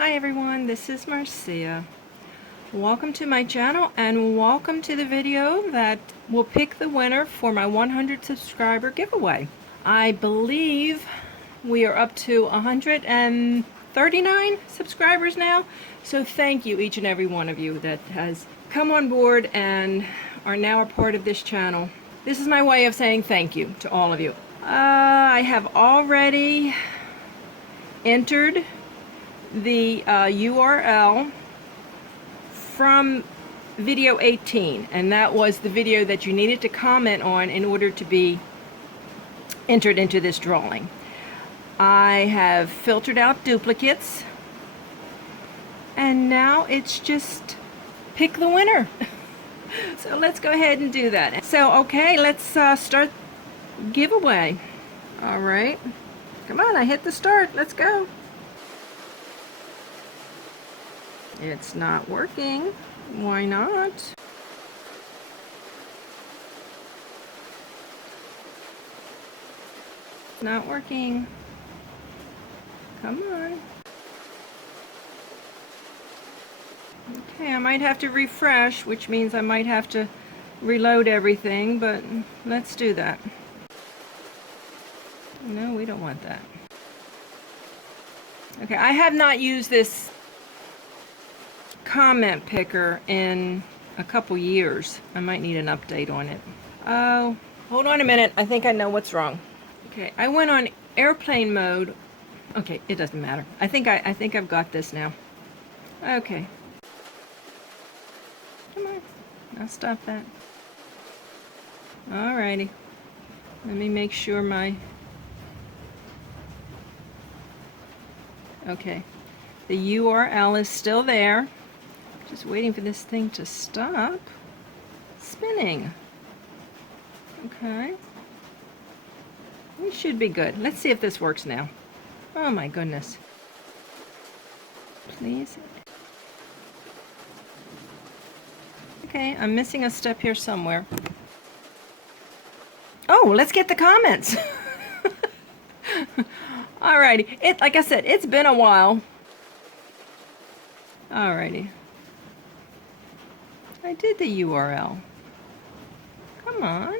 Hi everyone, this is Marcia. Welcome to my channel and welcome to the video that will pick the winner for my 100 subscriber giveaway. I believe we are up to 139 subscribers now, so thank you each and every one of you that has come on board and are now a part of this channel. This is my way of saying thank you to all of you. I have already entered the URL from video 18, and that was the video that you needed to comment on in order to be entered into this drawing. I have filtered out duplicates, and now it's just pick the winner. So let's go ahead and do that. So okay, let's start giveaway. All right, come on, I hit the start. Let's go. It's not working. Why not? It's not working. Come on. Okay, I might have to refresh, which means I might have to reload everything, but let's do that. No, we don't want that. Okay, I have not used this comment picker in a couple years. I might need an update on it. Oh, hold on a minute. I think I know what's wrong. Okay, I went on airplane mode. Okay, it doesn't matter. I think I've got this now. Okay. Come on. I'll stop that. Alrighty. Let me make sure my... Okay. The URL is still there. Just waiting for this thing to stop spinning. Okay. We should be good. Let's see if this works now. Oh my goodness. Please. Okay, I'm missing a step here somewhere. Oh, let's get the comments. Alrighty. Like I said, it's been a while. Alrighty. I did the URL. Come on.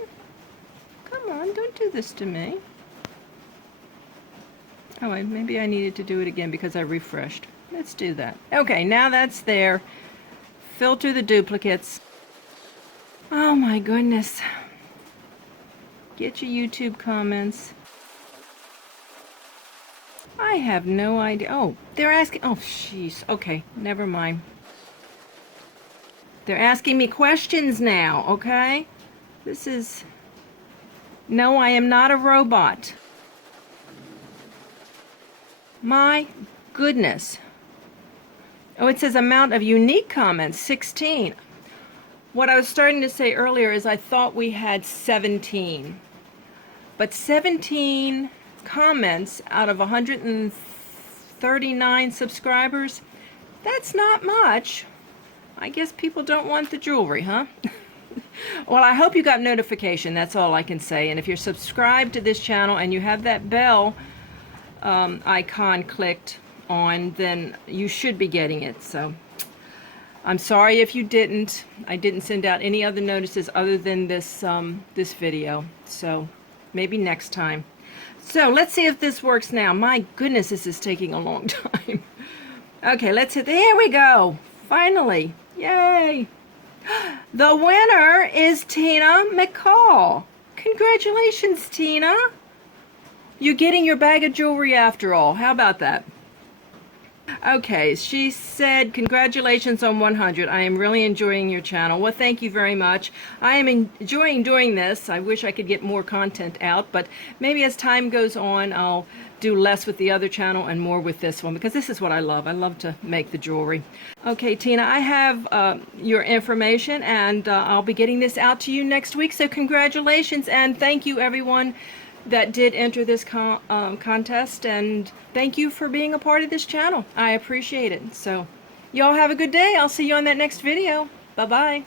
Come on, don't do this to me. Oh, maybe I needed to do it again because I refreshed. Let's do that. Okay, now that's there. Filter the duplicates. Oh my goodness. Get your YouTube comments. I have no idea. Oh, they're asking. Oh, jeez. Okay, never mind. They're asking me questions now, okay? This is... No, I am not a robot. My goodness. Oh, it says amount of unique comments, 16. What I was starting to say earlier is I thought we had 17. But 17 comments out of 139 subscribers, that's not much. I guess people don't want the jewelry, huh? Well, I hope you got notification. That's all I can say. And if you're subscribed to this channel and you have that bell icon clicked on, then you should be getting it. So I'm sorry if you didn't. I didn't send out any other notices other than this this video. So maybe next time. So let's see if this works now. My goodness, this is taking a long time. Okay, let's hit. There we go. Finally. Yay! The winner is Tina McCall. Congratulations, Tina. You're getting your bag of jewelry after all. How about that? Okay, she said, congratulations on 100. I am really enjoying your channel. Well, thank you very much. I am enjoying doing this. I wish I could get more content out, but maybe as time goes on, I'll do less with the other channel and more with this one, because this is what I love. I love to make the jewelry. Okay, Tina, I have your information, and I'll be getting this out to you next week, so congratulations, and thank you, everyone that did enter this contest, and thank you for being a part of this channel. I appreciate it. So y'all have a good day. I'll see you on that next video. Bye-bye.